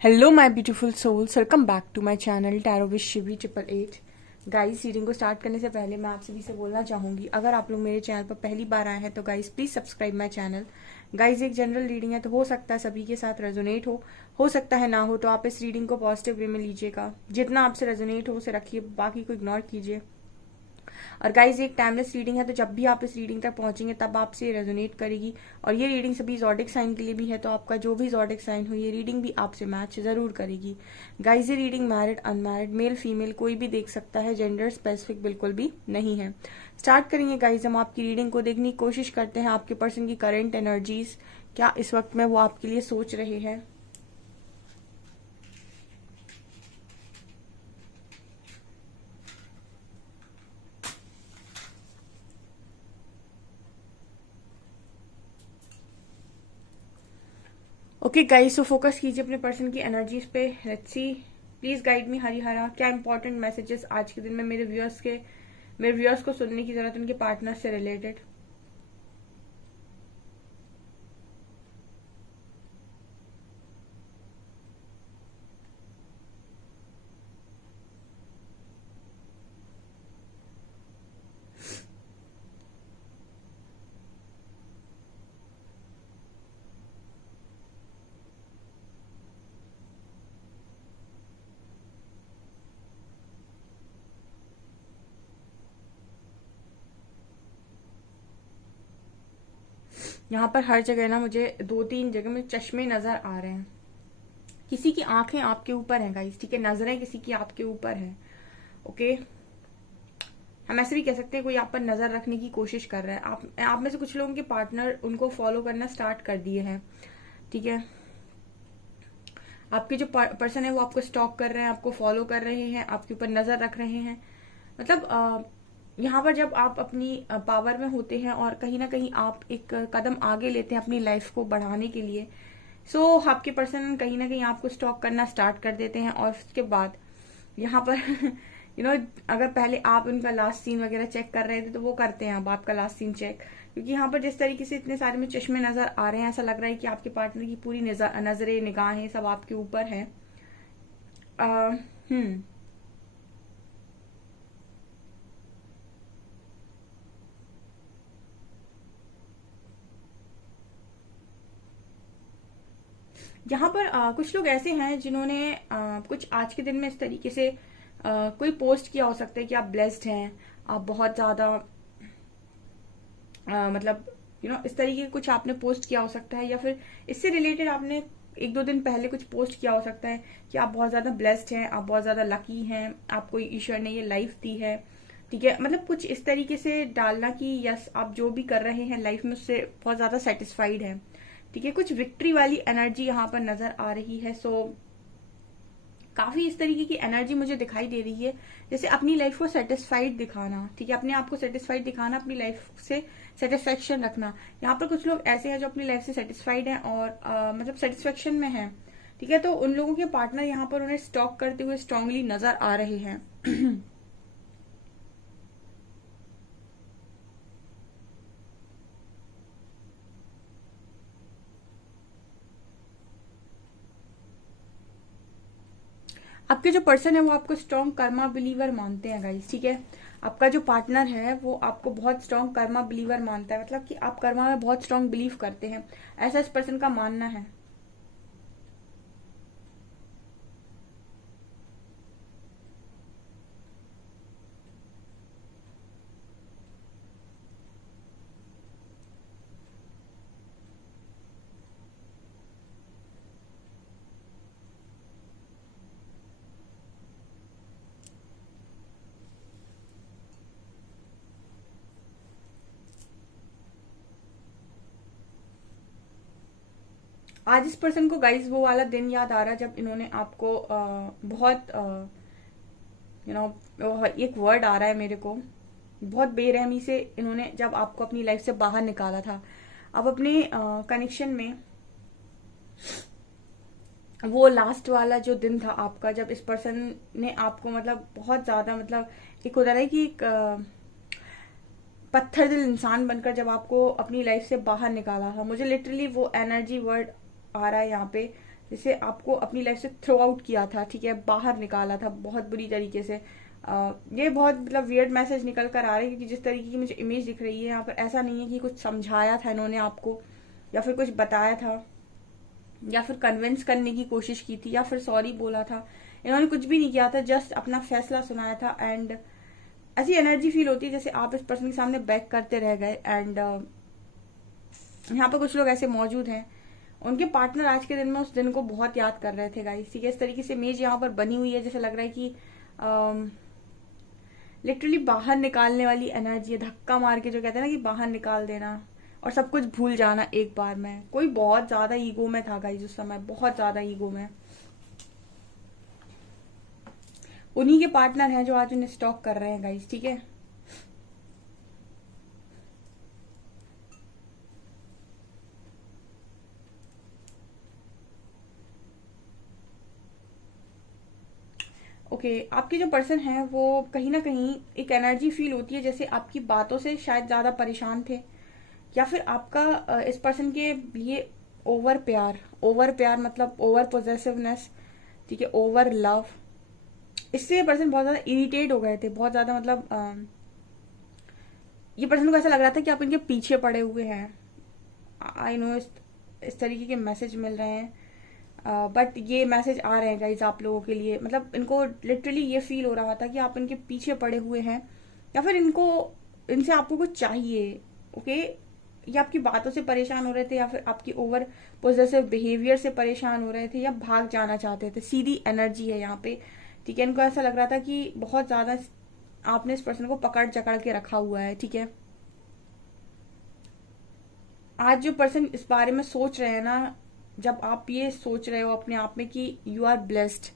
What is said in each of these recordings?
Hello my beautiful souls, welcome back to my channel tarot with Shivi 888। Guys, reading को start करने से पहले मैं आप सभी से बोलना चाहूंगी, अगर आप लोग मेरे चैनल पर पहली बार आए हैं तो guys please subscribe my channel. Guys, एक जनरल रीडिंग है तो हो सकता है सभी के साथ रेजोनेट हो सकता है ना हो, तो आप इस रीडिंग को पॉजिटिव वे में लीजिएगा। जितना आपसे रेजोनेट हो उसे रखिए, बाकी को इग्नोर कीजिए। और गाइज, एक टाइमलेस रीडिंग है तो जब भी आप इस रीडिंग तक पहुंचेंगे तब आपसे रेजोनेट करेगी। और ये रीडिंग सभी जॉडिक साइन के लिए भी है, तो आपका जो भी जॉडिक साइन हो ये रीडिंग भी आपसे मैच जरूर करेगी। गाइज, ये reading married unmarried male female कोई भी देख सकता है, जेंडर स्पेसिफिक बिल्कुल भी नहीं है। स्टार्ट करेंगे गाइज, हम आपकी रीडिंग को देखने की कोशिश करते हैं आपके पर्सन की करेंट एनर्जीज क्या इस वक्त में वो आपके लिए सोच रहे हैं। ओके गाइस, सो फोकस कीजिए अपने पर्सन की एनर्जीज पे। Let's see, please guide me Harihara, क्या इंपॉर्टेंट मैसेजेस आज के दिन में मेरे व्यूअर्स को सुनने की जरूरत है उनके पार्टनर से रिलेटेड। यहाँ पर हर जगह ना मुझे दो तीन जगह में चश्मे नजर आ रहे हैं। किसी की आंखें आपके ऊपर हैं गाइस, ठीक है, नजरें किसी की आपके ऊपर हैं। ओके, हम ऐसे भी कह सकते हैं कोई आप पर नजर रखने की कोशिश कर रहा है। आप में से कुछ लोगों के पार्टनर उनको फॉलो करना स्टार्ट कर दिए हैं, ठीक है। आपके जो पर्सन है वो आपको स्टॉक कर रहे हैं, आपको फॉलो कर रहे हैं, आपके ऊपर नजर रख रहे हैं। मतलब यहाँ पर जब आप अपनी पावर में होते हैं और कहीं ना कहीं आप एक कदम आगे लेते हैं अपनी लाइफ को बढ़ाने के लिए, सो आपके पर्सन कहीं ना कहीं आपको स्टॉक करना स्टार्ट कर देते हैं। और उसके बाद यहाँ पर अगर पहले आप उनका लास्ट सीन वगैरह चेक कर रहे थे तो वो करते हैं अब आपका लास्ट सीन चेक, क्योंकि यहाँ पर जिस तरीके से इतने सारे में चश्मे नजर आ रहे हैं, ऐसा लग रहा है कि आपके पार्टनर की पूरी नजरें निगाहें सब आपके ऊपर है। हम्म यहाँ पर कुछ लोग ऐसे हैं जिन्होंने कुछ आज के दिन में इस तरीके से कोई पोस्ट किया हो सकता है कि आप ब्लेस्ड हैं, आप बहुत ज्यादा मतलब इस तरीके का कुछ आपने पोस्ट किया हो सकता है, या फिर इससे रिलेटेड आपने एक दो दिन पहले कुछ पोस्ट किया हो सकता है कि आप बहुत ज्यादा ब्लेस्ड हैं, आप बहुत ज्यादा लकी हैं, आपको ईश्वर ने ये लाइफ दी है, ठीक है। मतलब कुछ इस तरीके से डालना कि यस, आप जो भी कर रहे हैं लाइफ में उससे बहुत ज्यादा सेटिस्फाइड है, ठीक है। कुछ विक्ट्री वाली एनर्जी यहाँ पर नजर आ रही है। सो काफी इस तरीके की एनर्जी मुझे दिखाई दे रही है, जैसे अपनी लाइफ को सेटिस्फाइड दिखाना, ठीक है, अपने आप को सेटिस्फाइड दिखाना, अपनी लाइफ से सेटिस्फेक्शन रखना। यहाँ पर कुछ लोग ऐसे हैं जो अपनी लाइफ से सेटिस्फाइड हैं और मतलब सेटिस्फेक्शन में हैं, ठीक है। तो उन लोगों के पार्टनर यहाँ पर उन्हें स्टॉक करते हुए स्ट्रांगली नजर आ रहे हैं। आपके जो पर्सन है वो आपको स्ट्रॉन्ग कर्मा बिलीवर मानते हैं गाइस, ठीक है। आपका जो पार्टनर है वो आपको बहुत स्ट्रॉन्ग कर्मा बिलीवर मानता है, मतलब कि आप कर्मा में बहुत स्ट्रॉन्ग बिलीव करते हैं, ऐसा इस पर्सन का मानना है। आज इस पर्सन को गाइस वो वाला दिन याद आ रहा है जब इन्होंने आपको बहुत यू नो एक वर्ड आ रहा है मेरे को, बहुत बेरहमी से इन्होंने जब आपको अपनी लाइफ से बाहर निकाला था। अब अपने कनेक्शन में वो लास्ट वाला जो दिन था आपका, जब इस पर्सन ने आपको मतलब बहुत ज्यादा मतलब एक होता है कि एक पत्थर दिल इंसान बनकर जब आपको अपनी लाइफ से बाहर निकाला था, मुझे लिटरली वो एनर्जी वर्ड आ रहा है यहाँ पे। जैसे आपको अपनी लाइफ से थ्रो आउट किया था, ठीक है, बाहर निकाला था बहुत बुरी तरीके से। ये बहुत मतलब वियर्ड मैसेज निकल कर आ रहा है, क्योंकि जिस तरीके की मुझे इमेज दिख रही है यहाँ पर, ऐसा नहीं है कि कुछ समझाया था इन्होंने आपको, या फिर कुछ बताया था, या फिर कन्विंस करने की कोशिश की थी, या फिर सॉरी बोला था। इन्होंने कुछ भी नहीं किया था, जस्ट अपना फैसला सुनाया था। एंड ऐसी एनर्जी फील होती है जैसे आप इस पर्सन के सामने बैक करते रह गए। एंड यहाँ पर कुछ लोग ऐसे मौजूद हैं, उनके पार्टनर आज के दिन में उस दिन को बहुत याद कर रहे थे गाइस, ठीक है। इस तरीके से इमेज यहाँ पर बनी हुई है, जैसे लग रहा है कि लिटरली बाहर निकालने वाली एनर्जी है, धक्का मार के, जो कहते हैं ना कि बाहर निकाल देना और सब कुछ भूल जाना एक बार में। कोई बहुत ज्यादा ईगो में था गाइस उस समय, बहुत ज्यादा ईगो में। उन्हीं के पार्टनर हैं जो आज उन्हें स्टॉक कर रहे हैं गाइस, ठीक है। ओके आपके जो पर्सन है वो कहीं ना कहीं एक एनर्जी फील होती है जैसे आपकी बातों से शायद ज्यादा परेशान थे, या फिर आपका इस पर्सन के लिए ओवर प्यार मतलब ओवर पोजेसिवनेस, ठीक है, ओवर लव। इससे ये पर्सन बहुत ज्यादा इरिटेट हो गए थे, बहुत ज्यादा मतलब ये पर्सन को ऐसा लग रहा था कि आप इनके पीछे पड़े हुए हैं। आई नो इस तरीके के मैसेज मिल रहे हैं, बट ये मैसेज आ रहे हैं गाइज आप लोगों के लिए। मतलब इनको लिटरली ये फील हो रहा था कि आप इनके पीछे पड़े हुए हैं, या फिर इनसे आपको कुछ चाहिए। ओके ये आपकी बातों से परेशान हो रहे थे, या फिर आपकी ओवर पोजेसिव बिहेवियर से परेशान हो रहे थे, या भाग जाना चाहते थे। सीधी एनर्जी है यहाँ पे, ठीक है। इनको ऐसा लग रहा था कि बहुत ज्यादा आपने इस पर्सन को पकड़ जकड़ के रखा हुआ है, ठीक है। आज जो पर्सन इस बारे में सोच रहे हैं ना, जब आप ये सोच रहे हो अपने आप में कि यू आर ब्लेस्ड,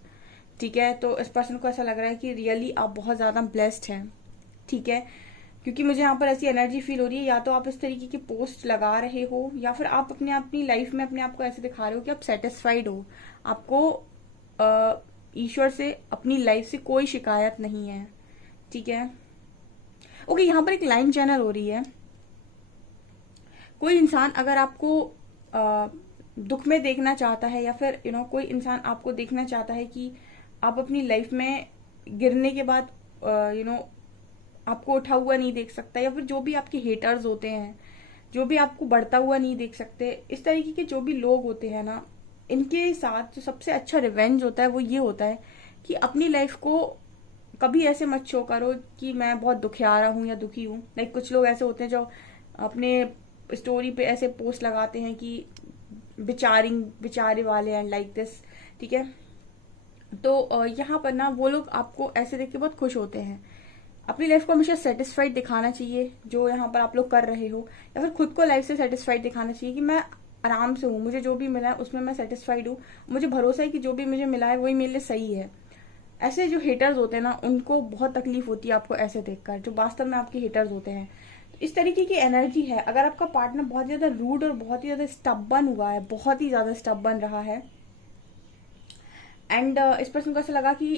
ठीक है, तो इस पर्सन को ऐसा लग रहा है कि रियली आप बहुत ज्यादा ब्लेस्ड हैं, ठीक है। क्योंकि मुझे यहाँ पर ऐसी एनर्जी फील हो रही है, या तो आप इस तरीके की पोस्ट लगा रहे हो, या फिर आप अपनी लाइफ में अपने आप को ऐसे दिखा रहे हो कि आप सेटिस्फाइड हो, आपको ईश्वर से अपनी लाइफ से कोई शिकायत नहीं है, ठीक है। ओके यहाँ पर एक लाइन चैनल हो रही है। कोई इंसान अगर आपको दुख में देखना चाहता है, या फिर कोई इंसान आपको देखना चाहता है कि आप अपनी लाइफ में गिरने के बाद आपको उठा हुआ नहीं देख सकता, या फिर जो भी आपके हेटर्स होते हैं, जो भी आपको बढ़ता हुआ नहीं देख सकते, इस तरीके के जो भी लोग होते हैं ना, इनके साथ जो सबसे अच्छा रिवेंज होता है वो ये होता है कि अपनी लाइफ को कभी ऐसे मत शो करो कि मैं बहुत दुखियारा हूं या दुखी हूं। लाइक कुछ लोग ऐसे होते हैं जो अपने स्टोरी पे ऐसे पोस्ट लगाते हैं कि बेचारे वाले एंड लाइक दिस, ठीक है। तो यहाँ पर ना वो लोग आपको ऐसे देख के बहुत खुश होते हैं। अपनी लाइफ को हमेशा सेटिस्फाइड दिखाना चाहिए, जो यहाँ पर आप लोग कर रहे हो, या फिर खुद को लाइफ से सेटिस्फाइड दिखाना चाहिए कि मैं आराम से हूँ, मुझे जो भी मिला है उसमें मैं सेटिस्फाइड हूँ, मुझे भरोसा है कि जो भी मुझे मिला है वही मेरे लिए सही है। ऐसे जो हेटर्स होते हैं ना, उनको बहुत तकलीफ होती है आपको ऐसे देखकर, जो वास्तव में आपके हेटर्स होते हैं। तो इस तरीके की एनर्जी है। अगर आपका पार्टनर बहुत ज्यादा रूड और बहुत ही ज्यादा स्टब्बन हुआ है, बहुत ही ज्यादा स्टब्बन रहा है, एंड इस पर्सन को ऐसा लगा कि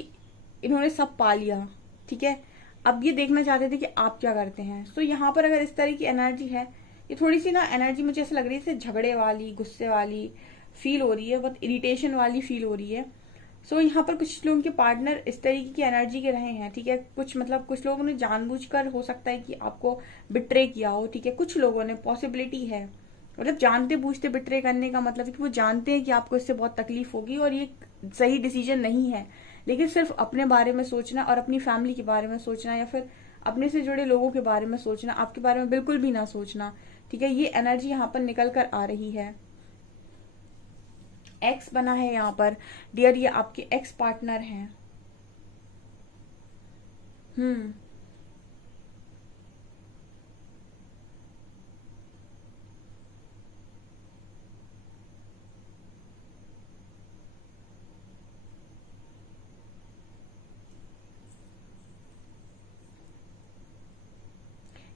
इन्होंने सब पा लिया, ठीक है, अब ये देखना चाहते थे कि आप क्या करते हैं। तो यहाँ पर अगर इस तरह की एनर्जी है, ये थोड़ी सी ना एनर्जी मुझे ऐसा लग रही है झगड़े वाली, गुस्से वाली फील हो रही है, बहुत इरिटेशन वाली फील हो रही है। सो यहाँ पर कुछ लोगों के पार्टनर इस तरीके की एनर्जी के रहे हैं, ठीक है। कुछ लोगों ने जानबूझकर हो सकता है कि आपको बिट्रे किया हो, ठीक है। कुछ लोगों ने, पॉसिबिलिटी है, मतलब जानते बूझते बिट्रे करने का मतलब है कि वो जानते हैं कि आपको इससे बहुत तकलीफ होगी और ये सही डिसीजन नहीं है, लेकिन सिर्फ अपने बारे में सोचना और अपनी फैमिली के बारे में सोचना, या फिर अपने से जुड़े लोगों के बारे में सोचना, आपके बारे में बिल्कुल भी ना सोचना, ठीक है। ये एनर्जी यहाँ पर निकल कर आ रही है। एक्स बना है यहाँ पर, डियर, ये आपके एक्स पार्टनर हैं। हम्म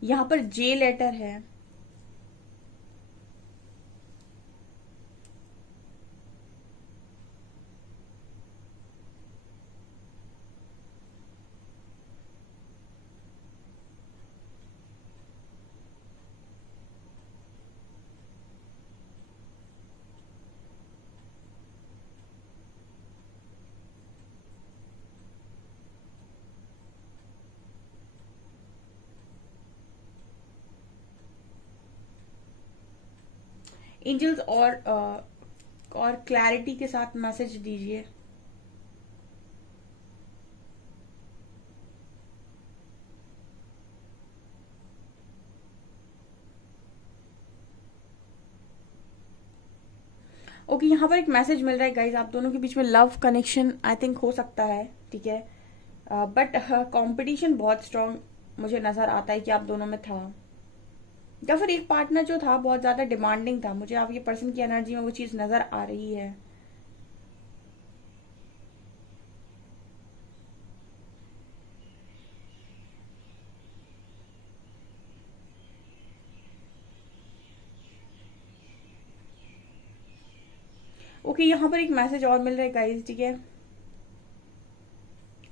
यहाँ पर जे लेटर है। एंजल्स और क्लैरिटी के साथ मैसेज दीजिए। ओके, यहाँ पर एक मैसेज मिल रहा है गाइज, आप दोनों के बीच में लव कनेक्शन आई थिंक हो सकता है, ठीक है, बट कंपटीशन बहुत स्ट्रांग मुझे नजर आता है कि आप दोनों में था, या फिर एक पार्टनर जो था बहुत ज्यादा डिमांडिंग था। मुझे आपके पर्सन की एनर्जी में वो चीज नजर आ रही है। ओके, यहाँ पर एक मैसेज और मिल रहा है गाइज, ठीक है,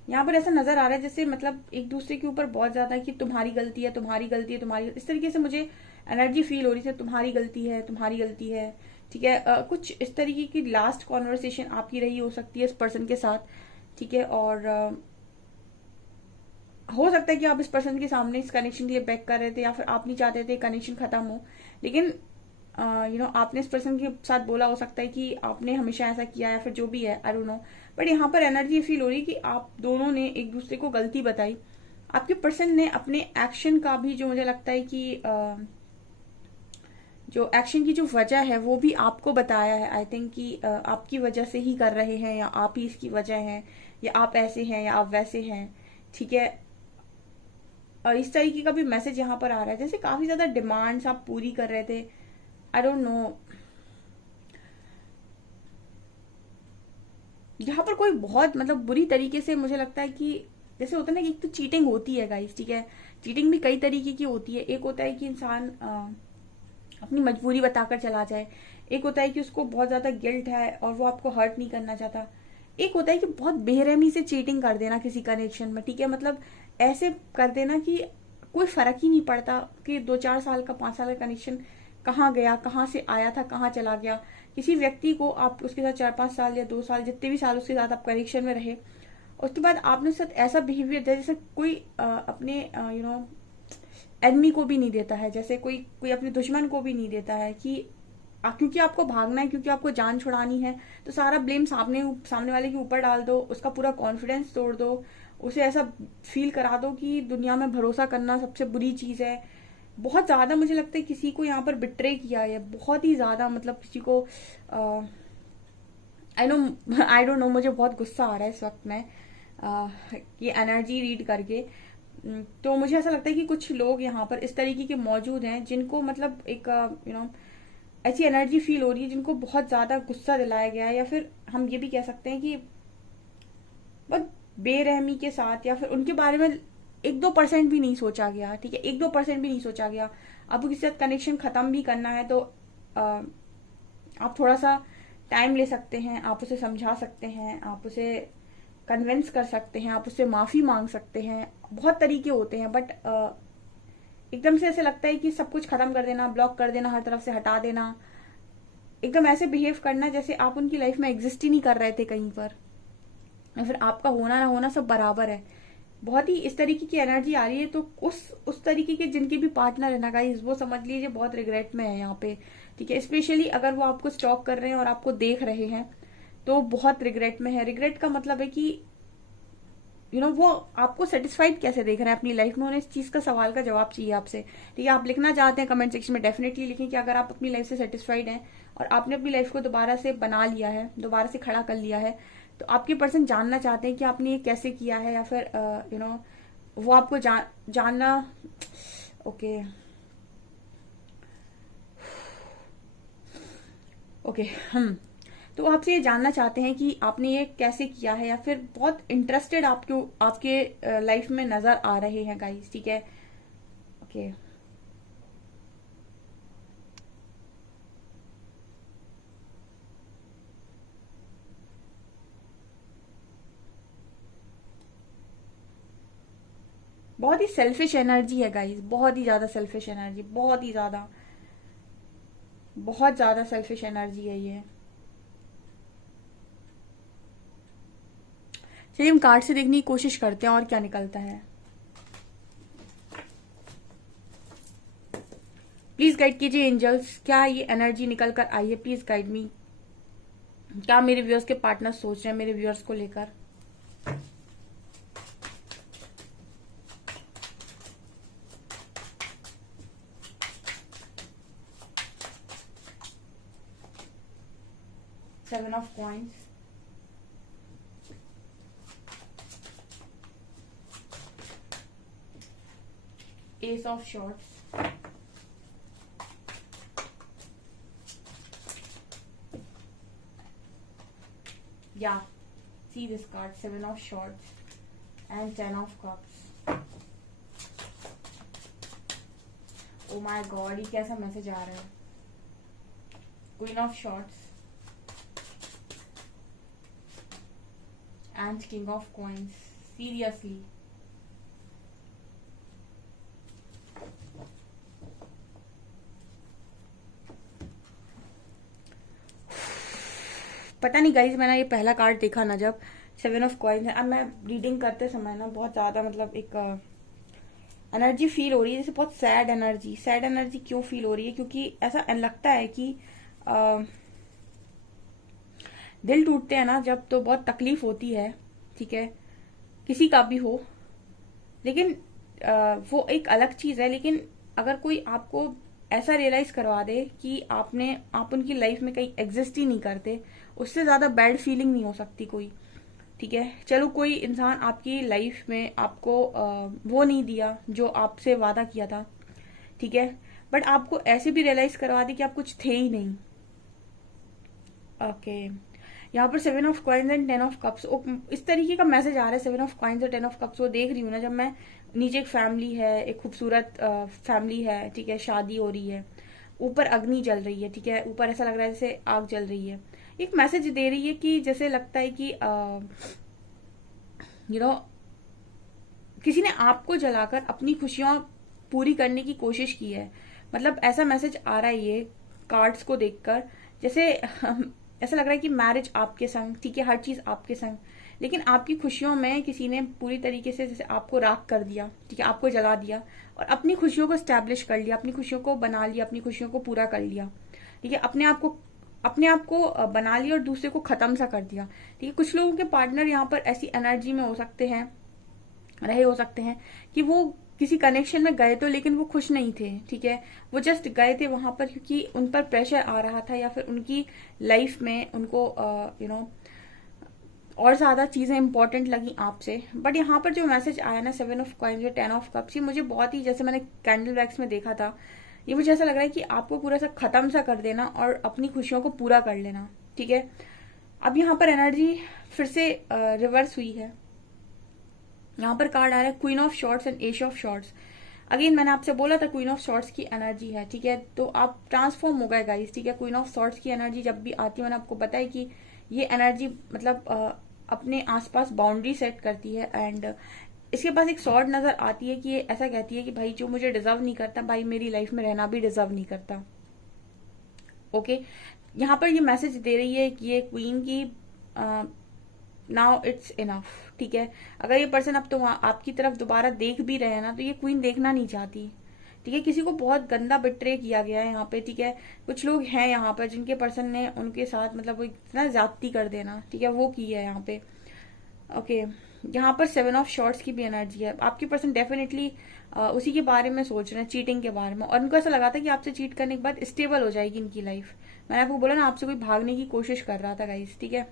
यहाँ पर ऐसा नजर आ रहा है जैसे मतलब एक दूसरे के ऊपर बहुत ज्यादा कि तुम्हारी गलती है, तुम्हारी गलती है, तुम्हारी, इस तरीके से मुझे एनर्जी फील हो रही है, तुम्हारी गलती है, तुम्हारी गलती है, ठीक है। कुछ इस तरीके की लास्ट कॉन्वर्सेशन आपकी रही हो सकती है इस पर्सन के साथ, ठीक है, और हो सकता है कि आप इस पर्सन के सामने इस कनेक्शन के लिए बैक कर रहे थे, या फिर आप नहीं चाहते थे कनेक्शन खत्म हो, लेकिन आपने इस पर्सन के साथ बोला, हो सकता है कि आपने हमेशा ऐसा किया, या फिर जो भी है, आई डोंट नो, बट यहाँ पर एनर्जी फील हो रही है कि आप दोनों ने एक दूसरे को गलती बताई। आपके पर्सन ने अपने एक्शन का भी, जो मुझे लगता है कि जो एक्शन की जो वजह है वो भी आपको बताया है, आई थिंक कि आपकी वजह से ही कर रहे हैं, या आप ही इसकी वजह है, या आप ऐसे हैं या आप वैसे हैं, ठीक है। इस तरीके का भी मैसेज यहाँ पर आ रहा है, जैसे काफी ज्यादा डिमांड्स आप पूरी कर रहे थे, आई डोंट नो, यहाँ पर कोई बहुत मतलब बुरी तरीके से, मुझे लगता है कि जैसे होता है ना कि एक तो चीटिंग होती है गाइस, ठीक है, चीटिंग भी कई तरीके की होती है। एक होता है कि इंसान अपनी मजबूरी बताकर चला जाए, एक होता है कि उसको बहुत ज्यादा गिल्ट है और वो आपको हर्ट नहीं करना चाहता, एक होता है कि बहुत बेरहमी से चीटिंग कर देना किसी कनेक्शन में, ठीक है, मतलब ऐसे कर देना कि कोई फर्क ही नहीं पड़ता कि 2-4 साल का 5 साल का कनेक्शन कहाँ गया, कहाँ से आया था, कहाँ चला गया। किसी व्यक्ति को आप उसके साथ 4-5 साल या 2 साल, जितने भी साल उसके साथ आप कनेक्शन में रहे, उसके बाद आपने उसके साथ ऐसा बिहेवियर दिया जैसे कोई अपने एनिमी को भी नहीं देता है, जैसे कोई कोई अपने दुश्मन को भी नहीं देता है कि क्योंकि आपको भागना है, क्योंकि आपको जान छुड़ानी है, तो सारा ब्लेम सामने वाले के ऊपर डाल दो, उसका पूरा कॉन्फिडेंस तोड़ दो, उसे ऐसा फील करा दो कि दुनिया में भरोसा करना सबसे बुरी चीज है। बहुत ज्यादा मुझे लगता है किसी को यहाँ पर बिट्रे किया है, बहुत ही ज्यादा, मतलब किसी को आई डोंट नो, मुझे बहुत गुस्सा आ रहा है इस वक्त में ये एनर्जी रीड करके। तो मुझे ऐसा लगता है कि कुछ लोग यहाँ पर इस तरीके के मौजूद हैं जिनको मतलब एक ऐसी एनर्जी फील हो रही है जिनको बहुत ज्यादा गुस्सा दिलाया गया है, या फिर हम ये भी कह सकते हैं कि बहुत बेरहमी के साथ, या फिर उनके बारे में 1-2% भी नहीं सोचा गया, ठीक है, 1-2% भी नहीं सोचा गया। आपको किसी साथ कनेक्शन खत्म भी करना है तो आप थोड़ा सा टाइम ले सकते हैं, आप उसे समझा सकते हैं, आप उसे कन्विंस कर सकते हैं, आप उससे माफी मांग सकते हैं, बहुत तरीके होते हैं, बट एकदम से ऐसे लगता है कि सब कुछ खत्म कर देना, ब्लॉक कर देना, हर तरफ से हटा देना, एकदम ऐसे बिहेव करना जैसे आप उनकी लाइफ में एग्जिस्ट ही नहीं कर रहे थे कहीं पर, या फिर आपका होना ना होना सब बराबर है। बहुत ही इस तरीके की एनर्जी आ रही है। तो उस तरीके के जिनके भी पार्टनर है ना गाइस, वो समझ लीजिए बहुत रिग्रेट में है यहाँ पे, ठीक है, स्पेशली अगर वो आपको स्टॉक कर रहे हैं और आपको देख रहे हैं तो बहुत रिग्रेट में है। रिग्रेट का मतलब है कि वो आपको सेटिस्फाइड कैसे देख रहे हैं अपनी लाइफ में, उन्हें इस चीज का सवाल का जवाब चाहिए आपसे, ठीक है। आप लिखना चाहते हैं कमेंट सेक्शन में, डेफिनेटली लिखें कि अगर आप अपनी लाइफ से सेटिस्फाइड हैं और आपने अपनी लाइफ को दोबारा से बना लिया है, दोबारा से खड़ा कर लिया है, तो आपके पर्सन जानना चाहते हैं कि आपने ये कैसे किया है, या फिर वो आपको जानना। ओके ओके तो आपसे ये जानना चाहते हैं कि आपने ये कैसे किया है, या फिर बहुत इंटरेस्टेड आपके लाइफ में नजर आ रहे हैं गाइस, ठीक है। ओके बहुत ही सेल्फिश एनर्जी है गाइस, बहुत ही ज्यादा सेल्फिश एनर्जी, बहुत ज्यादा सेल्फिश एनर्जी है ये। चलिए हम कार्ड से देखने की कोशिश करते हैं और क्या निकलता है। प्लीज गाइड कीजिए एंजल्स, क्या ये एनर्जी निकल कर आई है? Please guide me. क्या मेरे व्यूअर्स के पार्टनर सोच रहे हैं मेरे व्यूअर्स को लेकर? Seven of coins, S of shorts, yeah, see this card, seven of swords and 10 of cups. Oh my god, ये कैसा मैसेज आ रहा है? Queen of swords and king of coins. Seriously, पता नहीं गाइज, मैंने ये पहला कार्ड देखा ना जब सेवन ऑफ कॉइन्स है, अब मैं रीडिंग करते समय ना बहुत ज्यादा मतलब एक एनर्जी फील हो रही है, जैसे बहुत सैड एनर्जी। सैड एनर्जी क्यों फील हो रही है? क्योंकि ऐसा लगता है कि दिल टूटते हैं ना जब, तो बहुत तकलीफ होती है, ठीक है, किसी का भी हो, लेकिन वो एक अलग चीज है। लेकिन अगर कोई आपको ऐसा रियलाइज करवा दे कि आप उनकी लाइफ में कहीं एग्जिस्ट ही नहीं करते, उससे ज्यादा बैड फीलिंग नहीं हो सकती कोई, ठीक है। चलो कोई इंसान आपकी लाइफ में आपको वो नहीं दिया जो आपसे वादा किया था, ठीक है, बट आपको ऐसे भी रियलाइज करवा दे कि आप कुछ थे ही नहीं। ओके, यहाँ पर seven of coins and 10 of cups, इस तरीके का मैसेज आ रहा है। सेवन ऑफ कॉइन्स और 10 ऑफ कप्स वो देख रही हूँ ना जब मैं, नीचे एक फैमिली है, एक खूबसूरत फैमिली है, ठीक है, शादी हो रही है, ऊपर अग्नि जल रही है, ठीक है, ऊपर ऐसा लग रहा है जैसे आग जल रही है। एक मैसेज दे रही है कि जैसे लगता है कि यू नो किसी ने आपको जलाकर अपनी खुशियां पूरी करने की कोशिश की है। मतलब ऐसा मैसेज आ रहा है ये कार्ड्स को देखकर, जैसे ऐसा लग रहा है कि मैरिज आपके संग, ठीक है, हर चीज आपके संग, लेकिन आपकी खुशियों में किसी ने पूरी तरीके से जैसे आपको राख कर दिया, ठीक है, आपको जला दिया और अपनी खुशियों को स्टैब्लिश कर लिया, अपनी खुशियों को बना लिया, अपनी खुशियों को पूरा कर लिया, ठीक है, अपने आप को बना लिया और दूसरे को खत्म सा कर दिया, ठीक है। कुछ लोगों के पार्टनर यहाँ पर ऐसी एनर्जी में हो सकते हैं, रहे हो सकते हैं कि वो किसी कनेक्शन में गए तो, लेकिन वो खुश नहीं थे, ठीक है, वो जस्ट गए थे वहां पर क्योंकि उन पर प्रेशर आ रहा था, या फिर उनकी लाइफ में उनको और ज्यादा चीजें इंपॉर्टेंट लगी आपसे। बट यहाँ पर जो मैसेज आया ना, सेवन ऑफ कॉइन्स और 10 ऑफ कप्स, ये मुझे बहुत ही, जैसे मैंने कैंडल वैक्स में देखा था, ये मुझे ऐसा लग रहा है कि आपको पूरा सा खत्म सा कर देना और अपनी खुशियों को पूरा कर लेना, ठीक है। अब यहाँ पर एनर्जी फिर से रिवर्स हुई है। यहाँ पर कार्ड आ रहा है queen of swords and ace of swords. Again मैंने आपसे बोला था क्वीन ऑफ शॉर्ट्स की एनर्जी है, ठीक है, तो आप ट्रांसफॉर्म हो गए गाइस, ठीक है। क्वीन ऑफ शॉर्ट्स की एनर्जी जब भी आती है, मैंने आपको बताया कि ये एनर्जी मतलब अपने आसपास बाउंड्री सेट करती है, एंड इसके पास एक शॉर्ट नजर आती है कि ये ऐसा कहती है कि भाई जो मुझे डिजर्व नहीं करता, भाई मेरी लाइफ में रहना भी डिजर्व नहीं करता। ओके, यहाँ पर ये मैसेज दे रही है कि ये क्वीन की नाउ इट्स इनफ, ठीक है। अगर ये पर्सन अब तो आपकी तरफ दोबारा देख भी रहे हैं ना, तो ये क्वीन देखना नहीं चाहती, ठीक है। किसी को बहुत गंदा बिट्रे किया गया है यहाँ पे, ठीक है। कुछ लोग हैं यहाँ पर जिनके पर्सन ने उनके साथ मतलब वो इतना ज्यादती कर देना, ठीक है, वो की है यहाँ पे। ओके, यहाँ पर सेवन ऑफ शॉर्ट्स की भी एनर्जी है। आपके पर्सन डेफिनेटली उसी के बारे में सोच रहे हैं, चीटिंग के बारे में, और उनको ऐसा लगा था कि आपसे चीट करने के बाद स्टेबल हो जाएगी इनकी लाइफ। मैंने आपको बोला ना, आपसे कोई भागने की कोशिश कर रहा था गाइस, ठीक है।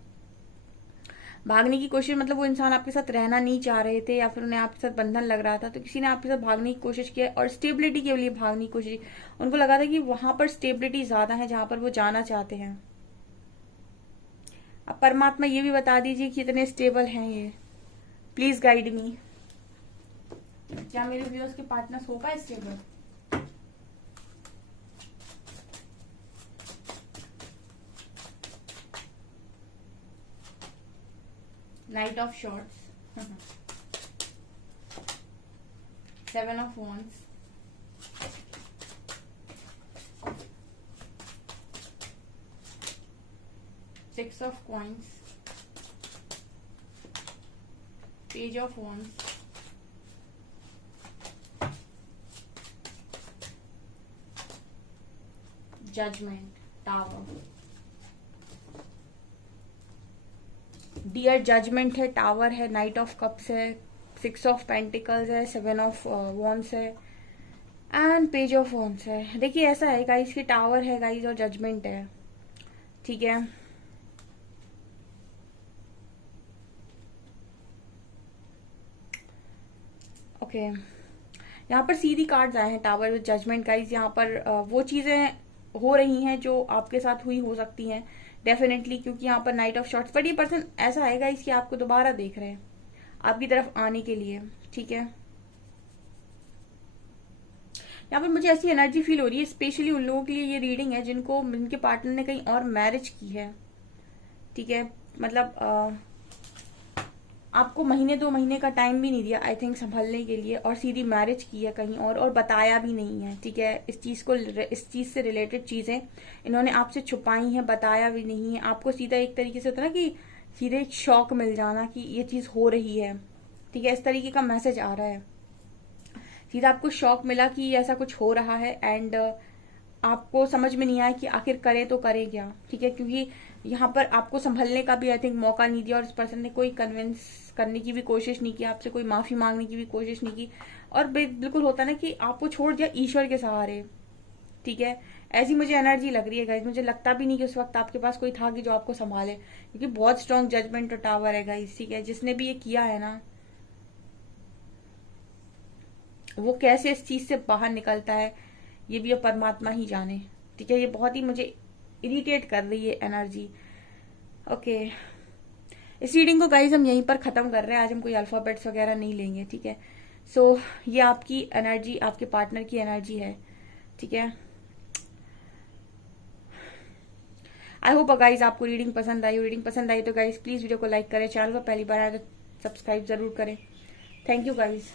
भागने की कोशिश मतलब वो इंसान आपके साथ रहना नहीं चाह रहे थे, या फिर उन्हें आपके साथ बंधन लग रहा था, तो किसी ने आपके साथ भागने की कोशिश की और स्टेबिलिटी के लिए भागने की कोशिश। उनको लगा था कि वहां पर स्टेबिलिटी ज्यादा है जहां पर वो जाना चाहते हैं। अब परमात्मा ये भी बता दीजिए कि इतने स्टेबल हैं ये, प्लीज गाइड मी। क्या मेरे व्यूअर्स के पार्टनर्स होगा stable? Knight of Swords, Seven of Wands, Six of Coins, Page of Wands, judgement, tower, dear judgement है, टावर है, नाइट ऑफ कप्स है, 6 ऑफ पेंटिकल्स है, 7 ऑफ वॉन्ड्स है एंड पेज ऑफ वॉन्ड्स है। देखिए ऐसा है गाइस कि टावर है गाइस और जजमेंट है, ठीक है। ओके यहाँ पर सीधी कार्ड्स आए हैं, टावर विद जजमेंट गाइस। यहाँ पर वो चीजें हो रही हैं जो आपके साथ हुई हो सकती हैं डेफिनेटली, क्योंकि यहाँ पर नाइट ऑफ शॉर्ट्स, बट ये पर्सन ऐसा है गाइस कि आपको दोबारा देख रहे हैं आपकी तरफ आने के लिए, ठीक है। यहाँ पर मुझे ऐसी एनर्जी फील हो रही है, स्पेशली उन लोगों के लिए ये रीडिंग है जिनके पार्टनर ने कहीं और मैरिज की है, ठीक है। मतलब आपको महीने 2 महीने का टाइम भी नहीं दिया आई थिंक संभलने के लिए, और सीधी मैरिज की है कहीं और बताया भी नहीं है, ठीक है। इस चीज से रिलेटेड चीजें इन्होंने आपसे छुपाई हैं, बताया भी नहीं है आपको। सीधा एक तरीके से होता है ना कि सीधे एक शॉक मिल जाना कि ये चीज हो रही है, ठीक है। इस तरीके का मैसेज आ रहा है, सीधा आपको शॉक मिला कि ऐसा कुछ हो रहा है एंड आपको समझ में नहीं आया कि आखिर करें तो करें क्या, ठीक है। क्योंकि यहाँ पर आपको संभलने का भी आई थिंक मौका नहीं दिया और इस पर्सन ने कोई कन्विंस करने की भी कोशिश नहीं की, आपसे कोई माफी मांगने की भी कोशिश नहीं की, और बिल्कुल होता ना कि आपको छोड़ दिया ईश्वर के सहारे, ठीक है। ऐसी मुझे एनर्जी लग रही है गाइस। मुझे लगता भी नहीं कि उस वक्त आपके पास कोई था कि जो आपको संभाले, क्योंकि बहुत स्ट्रॉन्ग जजमेंट और टावर है गाइस, ठीक है। जिसने भी ये किया है ना, वो कैसे इस चीज से बाहर निकलता है ये भी अब परमात्मा ही जाने, ठीक है। ये बहुत ही मुझे इरिटेट कर रही है एनर्जी। ओके इस रीडिंग को गाइज हम यहीं पर खत्म कर रहे हैं। आज हम कोई अल्फाबेट्स वगैरह नहीं लेंगे, ठीक है। सो ये आपकी एनर्जी, आपके पार्टनर की एनर्जी है, ठीक है। आई होप गाइज आपको रीडिंग पसंद आई। रीडिंग पसंद आई तो गाइज प्लीज वीडियो को लाइक करें, चैनल को पहली बार आए तो सब्सक्राइब जरूर करें। Thank you guys.